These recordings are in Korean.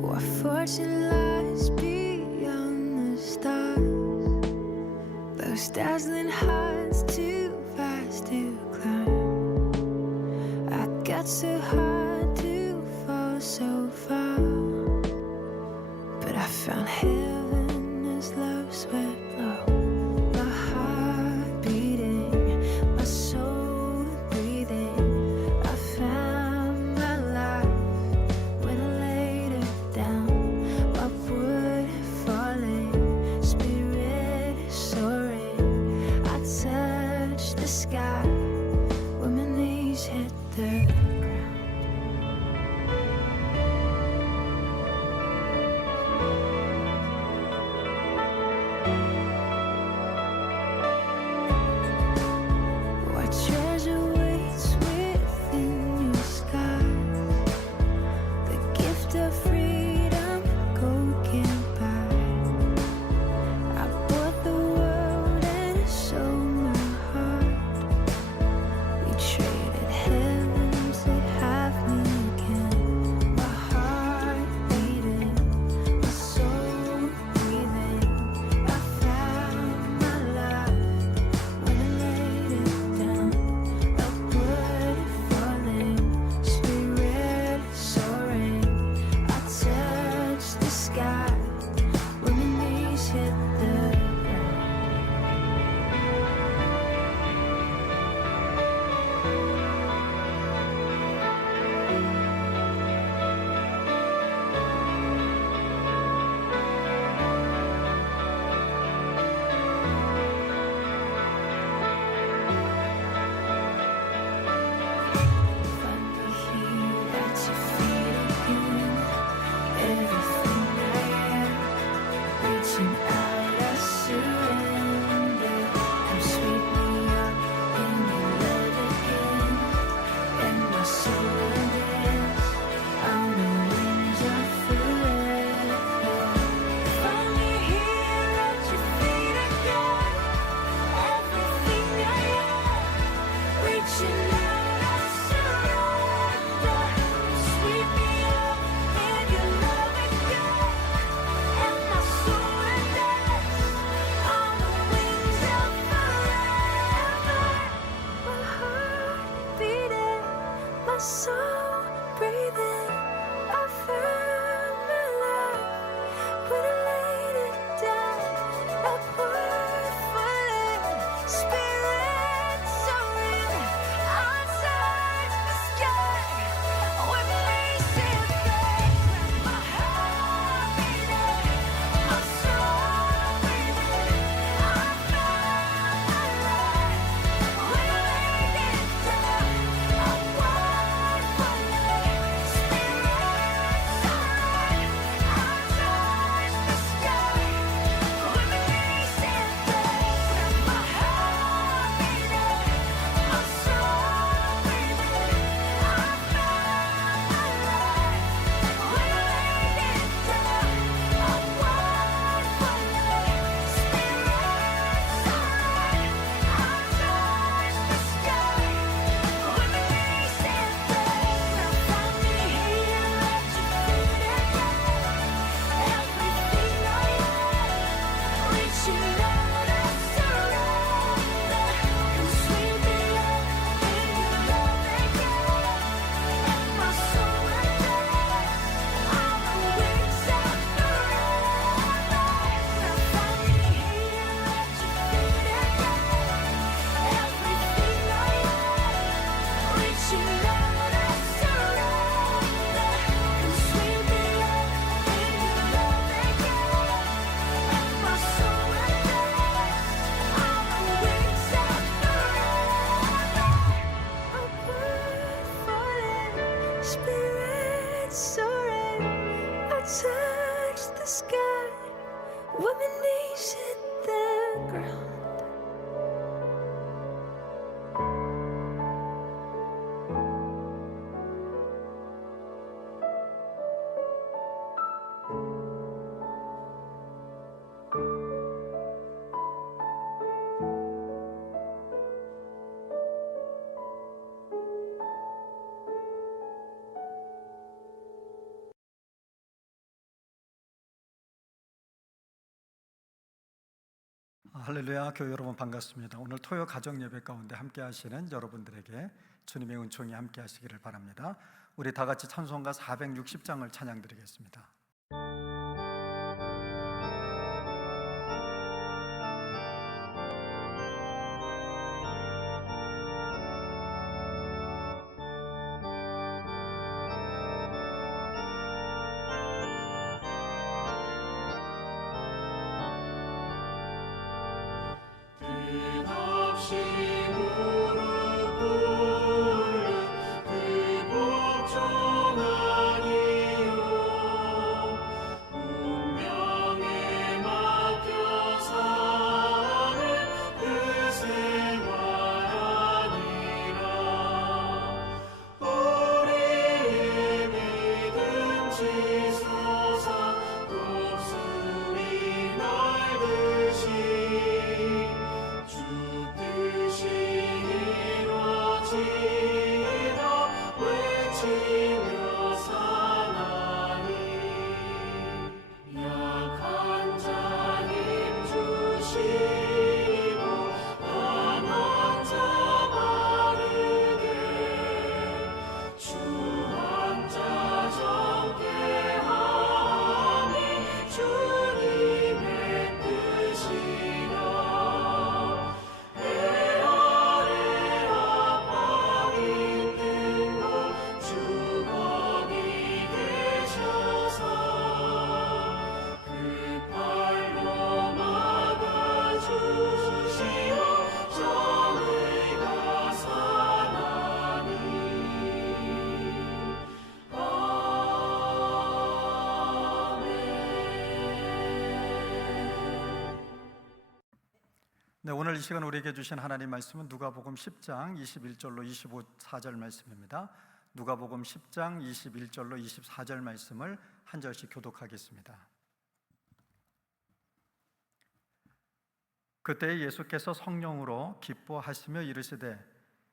What fortune lies beyond the stars? Those dazzling heights too fast to climb. I got so high to fall so far, but I found heaven as love swept low. My heart beating, my soul breathing. I found my life when I laid it down. Upward falling, spirit soaring. I touched the sky when my knees hit the ground. What treasure waits within your skies? The gift of freedom, gold can't buy. I bought the world and sold my heart. We traded heaven to have me again. My heart beating, my soul breathing. I found my life when I laid it down. Upward falling, spirit soaring. I touched the sky when my knees hit the ground. Finally here at your feet again. Everything I am, reaching out, I surrender. Come sweep me up in your love again, and my soul will dance on the wings of forever. Finally here at your feet again. Everything I am, reaching out, I surrender. Sweep me up in your love again, and my soul will dance on the wings of forever. My heart beating, my soul breathing. I found my life when I laid it down. Upward falling, spirit soaring. I touched the sky when my knees hit the ground. My heart beating, my soul breathing. I found my life when I laid it down. Upward falling, 할렐루야, 교회 여러분 반갑습니다. 오늘 토요 가정 예배 가운데 함께 하시는 여러분들에게 주님의 은총이 함께 하시기를 바랍니다. 우리 다 같이 찬송가 460장을 찬양 드리겠습니다. 끝없이 무릎 꿇는 그 복종하니요 운명에 맡겨 사는 그 생활 아니라 우리의 믿음 지솟아 높으리 날듯이 주 뜻이 이루어지리라 외치며 사나니 약한 자 힘 주시고 강한 자 바르게 주 한자 정케 하니 주님의 뜻이라 해 아래 압박이 뜬 곳 주 거기 계셔서 그 팔로 막아주시어 정의가 사나니 네, 오늘 이 시간 우리에게 주신 하나님 말씀은 누가복음 10장 21절로 24절 말씀입니다. 누가복음 10장 21절로 24절 말씀을 한 절씩 교독하겠습니다. 그때 예수께서 성령으로 기뻐하시며 이르시되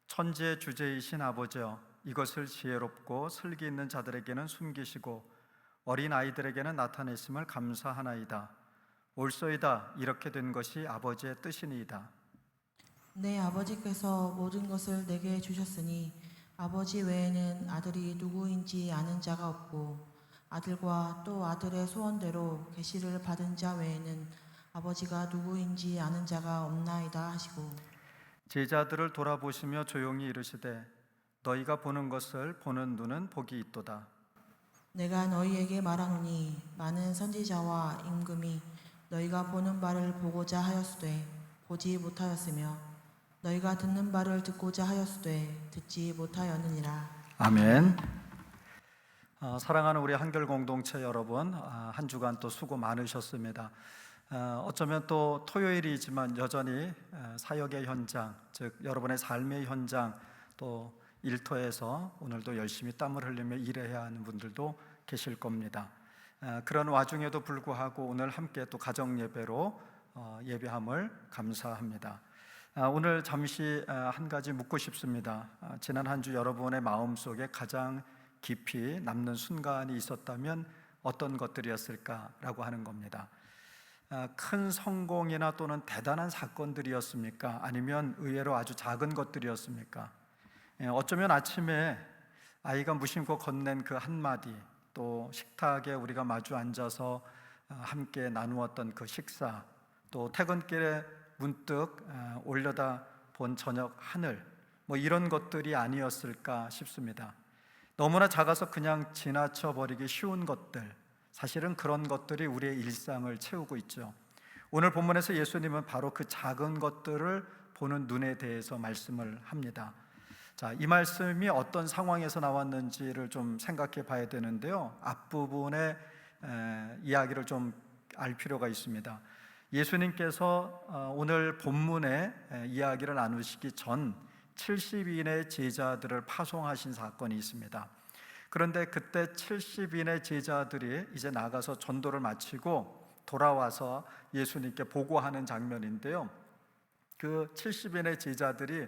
천지의 주제이신 아버지여 이것을 지혜롭고 슬기 있는 자들에게는 숨기시고 어린 아이들에게는 나타내심을 감사하나이다. 옳소이다. 이렇게 된 것이 아버지의 뜻이니이다. 내 아버지께서 모든 것을 내게 주셨으니 아버지 외에는 아들이 누구인지 아는 자가 없고 아들과 또 아들의 소원대로 계시를 받은 자 외에는 아버지가 누구인지 아는 자가 없나이다 하시고 제자들을 돌아보시며 조용히 이르시되 너희가 보는 것을 보는 눈은 복이 있도다. 내가 너희에게 말하노니 많은 선지자와 임금이 너희가 보는 바를 보고자 하였으되 보지 못하였으며 너희가 듣는 바를 듣고자 하였으되 듣지 못하였느니라. 아멘. 사랑하는 우리 한결 공동체 여러분, 한 주간 또 수고 많으셨습니다. 어쩌면 또 토요일이지만 여전히 사역의 현장, 즉 여러분의 삶의 현장, 또 일터에서 오늘도 열심히 땀을 흘리며 일해야 하는 분들도 계실 겁니다. 그런 와중에도 불구하고 오늘 함께 또 가정 예배로 예배함을 감사합니다. 오늘 잠시 한 가지 묻고 싶습니다. 지난 한 주 여러분의 마음속에 가장 깊이 남는 순간이 있었다면 어떤 것들이었을까라고 하는 겁니다. 큰 성공이나 또는 대단한 사건들이었습니까? 아니면 의외로 아주 작은 것들이었습니까? 어쩌면 아침에 아이가 무심코 건넨 그 한마디, 또 식탁에 우리가 마주 앉아서 함께 나누었던 그 식사, 또 퇴근길에 문득 올려다 본 저녁 하늘, 뭐 이런 것들이 아니었을까 싶습니다. 너무나 작아서 그냥 지나쳐 버리기 쉬운 것들, 사실은 그런 것들이 우리의 일상을 채우고 있죠. 오늘 본문에서 예수님은 바로 그 작은 것들을 보는 눈에 대해서 말씀을 합니다. 자, 이 말씀이 어떤 상황에서 나왔는지를 좀 생각해 봐야 되는데요. 앞부분의 이야기를 좀 알 필요가 있습니다. 예수님께서 오늘 본문의 이야기를 나누시기 전 70인의 제자들을 파송하신 사건이 있습니다. 그런데 그때 70인의 제자들이 이제 나가서 전도를 마치고 돌아와서 예수님께 보고하는 장면인데요. 그 70인의 제자들이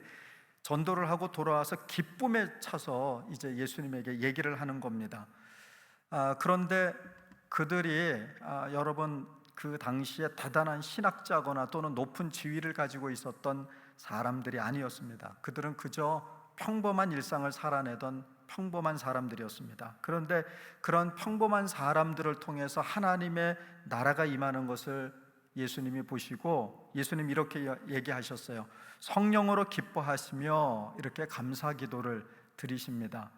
전도를 하고 돌아와서 기쁨에 차서 이제 예수님에게 얘기를 하는 겁니다. 그런데 그들이 여러분 그 당시에 대단한 신학자거나 또는 높은 지위를 가지고 있었던 사람들이 아니었습니다. 그들은 그저 평범한 일상을 살아내던 평범한 사람들이었습니다. 그런데 그런 평범한 사람들을 통해서 하나님의 나라가 임하는 것을 예수님이 보시고 예수님이 이렇게 얘기하셨어요. 성령으로 기뻐하시며 이렇게 감사 기도를 드리십니다.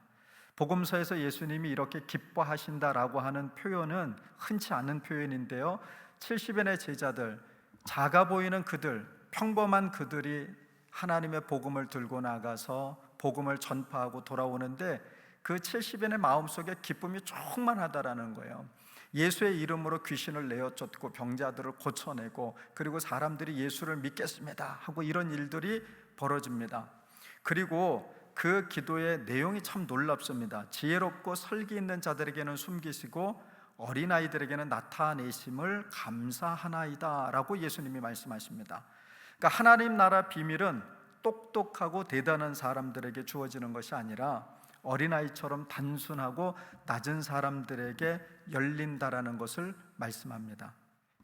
복음서에서 예수님이 이렇게 기뻐하신다라고 하는 표현은 흔치 않은 표현인데요, 70인의 제자들, 작아 보이는 그들, 평범한 그들이 하나님의 복음을 들고 나가서 복음을 전파하고 돌아오는데 그 70인의 마음속에 기쁨이 충만하다라는 거예요. 예수의 이름으로 귀신을 내어쫓고 병자들을 고쳐내고, 그리고 사람들이 예수를 믿겠습니다 하고 이런 일들이 벌어집니다. 그리고 그 기도의 내용이 참 놀랍습니다. 지혜롭고 설기 있는 자들에게는 숨기시고 어린아이들에게는 나타내심을 감사하나이다 라고 예수님이 말씀하십니다. 그러니까 하나님 나라 비밀은 똑똑하고 대단한 사람들에게 주어지는 것이 아니라 어린아이처럼 단순하고 낮은 사람들에게 열린다라는 것을 말씀합니다.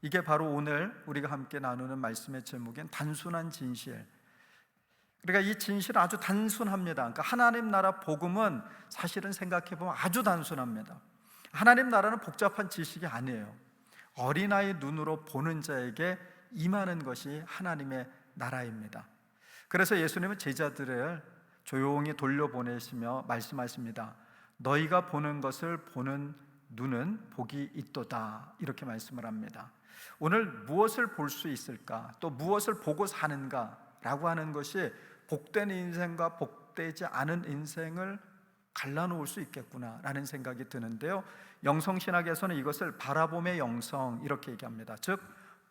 이게 바로 오늘 우리가 함께 나누는 말씀의 제목인 단순한 진실. 그러니까 이 진실은 아주 단순합니다. 그러니까 하나님 나라 복음은 사실은 생각해보면 아주 단순합니다. 하나님 나라는 복잡한 지식이 아니에요. 어린아이 눈으로 보는 자에게 임하는 것이 하나님의 나라입니다. 그래서 예수님은 제자들을 조용히 돌려보내시며 말씀하십니다. 너희가 보는 것을 보는 눈은 복이 있도다, 이렇게 말씀을 합니다. 오늘 무엇을 볼 수 있을까, 또 무엇을 보고 사는가 라고 하는 것이 복된 인생과 복되지 않은 인생을 갈라놓을 수 있겠구나 라는 생각이 드는데요, 영성신학에서는 이것을 바라봄의 영성 이렇게 얘기합니다. 즉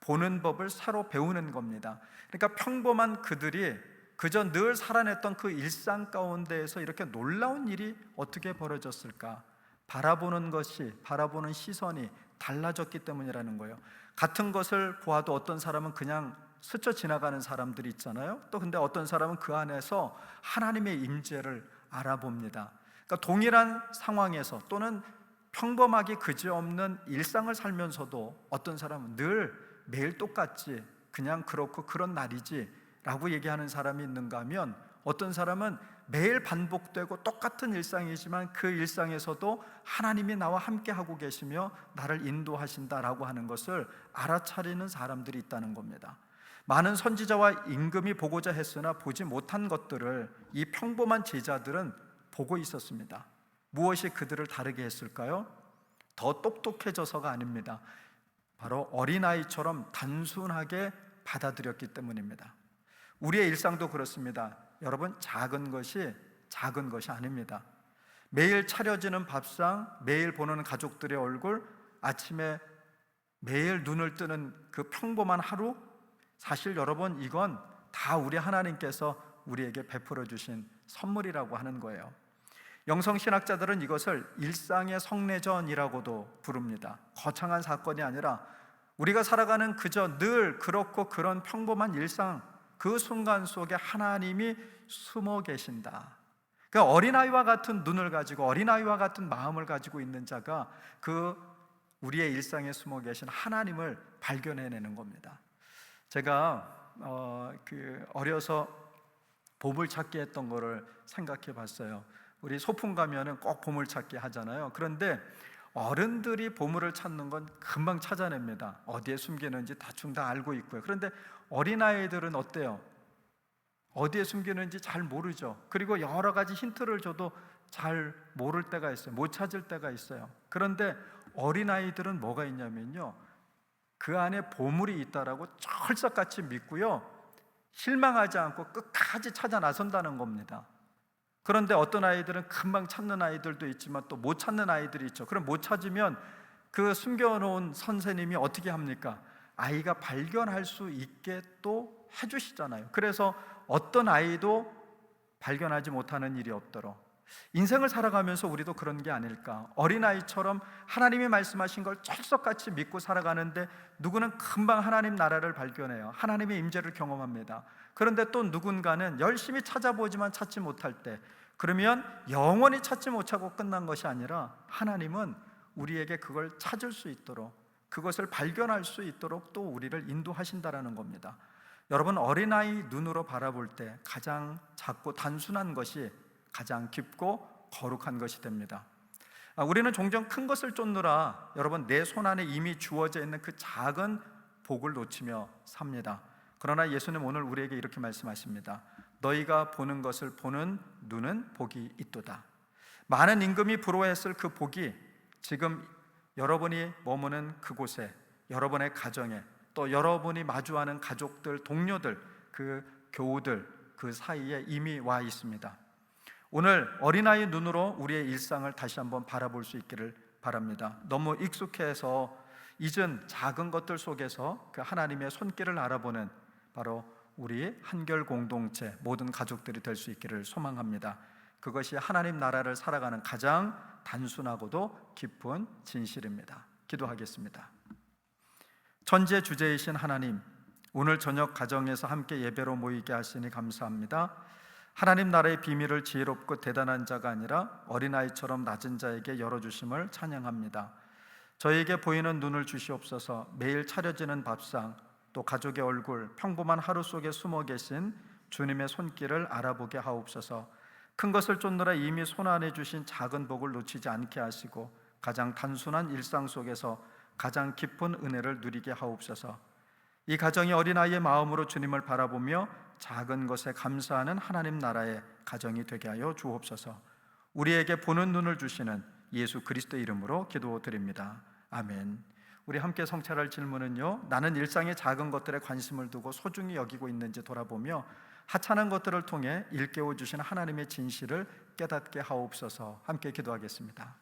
보는 법을 새로 배우는 겁니다. 그러니까 평범한 그들이 그저 늘 살아냈던 그 일상 가운데에서 이렇게 놀라운 일이 어떻게 벌어졌을까, 바라보는 것이, 바라보는 시선이 달라졌기 때문이라는 거예요. 같은 것을 보아도 어떤 사람은 그냥 스쳐 지나가는 사람들이 있잖아요. 또 근데 어떤 사람은 그 안에서 하나님의 임재를 알아봅니다. 그러니까 동일한 상황에서 또는 평범하기 그지없는 일상을 살면서도 어떤 사람은 늘 매일 똑같지, 그냥 그렇고 그런 날이지 라고 얘기하는 사람이 있는가 하면, 어떤 사람은 매일 반복되고 똑같은 일상이지만 그 일상에서도 하나님이 나와 함께 하고 계시며 나를 인도하신다라고 하는 것을 알아차리는 사람들이 있다는 겁니다. 많은 선지자와 임금이 보고자 했으나 보지 못한 것들을 이 평범한 제자들은 보고 있었습니다. 무엇이 그들을 다르게 했을까요? 더 똑똑해져서가 아닙니다. 바로 어린아이처럼 단순하게 받아들였기 때문입니다. 우리의 일상도 그렇습니다. 여러분, 작은 것이 아닙니다. 매일 차려지는 밥상, 매일 보는 가족들의 얼굴, 아침에 매일 눈을 뜨는 그 평범한 하루, 사실 여러분 이건 다 우리 하나님께서 우리에게 베풀어 주신 선물이라고 하는 거예요. 영성신학자들은 이것을 일상의 성례전이라고도 부릅니다. 거창한 사건이 아니라 우리가 살아가는 그저 늘 그렇고 그런 평범한 일상, 그 순간 속에 하나님이 숨어 계신다. 그 어린아이와 같은 눈을 가지고 어린아이와 같은 마음을 가지고 있는 자가 그 우리의 일상에 숨어 계신 하나님을 발견해내는 겁니다. 제가 어려서 보물찾기 했던 거를 생각해 봤어요. 우리 소풍 가면은 꼭 보물찾기 하잖아요. 그런데 어른들이 보물을 찾는 건 금방 찾아냅니다. 어디에 숨기는지 대충 다 알고 있고요. 그런데 어린아이들은 어때요? 어디에 숨기는지 잘 모르죠. 그리고 여러 가지 힌트를 줘도 잘 모를 때가 있어요. 못 찾을 때가 있어요. 그런데 어린아이들은 뭐가 있냐면요, 그 안에 보물이 있다라고 철석같이 믿고요, 실망하지 않고 끝까지 찾아 나선다는 겁니다. 그런데 어떤 아이들은 금방 찾는 아이들도 있지만 또 못 찾는 아이들이 있죠. 그럼 못 찾으면 그 숨겨놓은 선생님이 어떻게 합니까? 아이가 발견할 수 있게 또 해주시잖아요. 그래서 어떤 아이도 발견하지 못하는 일이 없도록, 인생을 살아가면서 우리도 그런 게 아닐까. 어린아이처럼 하나님이 말씀하신 걸 철석같이 믿고 살아가는데 누구는 금방 하나님 나라를 발견해요. 하나님의 임재를 경험합니다. 그런데 또 누군가는 열심히 찾아보지만 찾지 못할 때, 그러면 영원히 찾지 못하고 끝난 것이 아니라 하나님은 우리에게 그걸 찾을 수 있도록, 그것을 발견할 수 있도록 또 우리를 인도하신다라는 겁니다. 여러분, 어린아이 눈으로 바라볼 때 가장 작고 단순한 것이 가장 깊고 거룩한 것이 됩니다. 우리는 종종 큰 것을 쫓느라 여러분 내 손안에 이미 주어져 있는 그 작은 복을 놓치며 삽니다. 그러나 예수님 오늘 우리에게 이렇게 말씀하십니다. 너희가 보는 것을 보는 눈은 복이 있도다. 많은 임금이 부러워했을 그 복이 지금 여러분이 머무는 그곳에, 여러분의 가정에, 또 여러분이 마주하는 가족들, 동료들, 그 교우들 그 사이에 이미 와 있습니다. 오늘 어린아이 눈으로 우리의 일상을 다시 한번 바라볼 수 있기를 바랍니다. 너무 익숙해서 잊은 작은 것들 속에서 그 하나님의 손길을 알아보는 바로 우리 한결 공동체 모든 가족들이 될 수 있기를 소망합니다. 그것이 하나님 나라를 살아가는 가장 단순하고도 깊은 진실입니다. 기도하겠습니다. 천지의 주제이신 하나님, 오늘 저녁 가정에서 함께 예배로 모이게 하시니 감사합니다. 하나님 나라의 비밀을 지혜롭고 대단한 자가 아니라 어린아이처럼 낮은 자에게 열어주심을 찬양합니다. 저에게 보이는 눈을 주시옵소서. 매일 차려지는 밥상, 또 가족의 얼굴, 평범한 하루 속에 숨어 계신 주님의 손길을 알아보게 하옵소서. 큰 것을 쫓느라 이미 손안에 주신 작은 복을 놓치지 않게 하시고 가장 단순한 일상 속에서 가장 깊은 은혜를 누리게 하옵소서. 이 가정이 어린아이의 마음으로 주님을 바라보며 작은 것에 감사하는 하나님 나라의 가정이 되게 하여 주옵소서. 우리에게 보는 눈을 주시는 예수 그리스도의 이름으로 기도드립니다. 아멘. 우리 함께 성찰할 질문은요, 나는 일상의 작은 것들에 관심을 두고 소중히 여기고 있는지 돌아보며 하찮은 것들을 통해 일깨워 주신 하나님의 진실을 깨닫게 하옵소서. 함께 기도하겠습니다.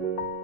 you.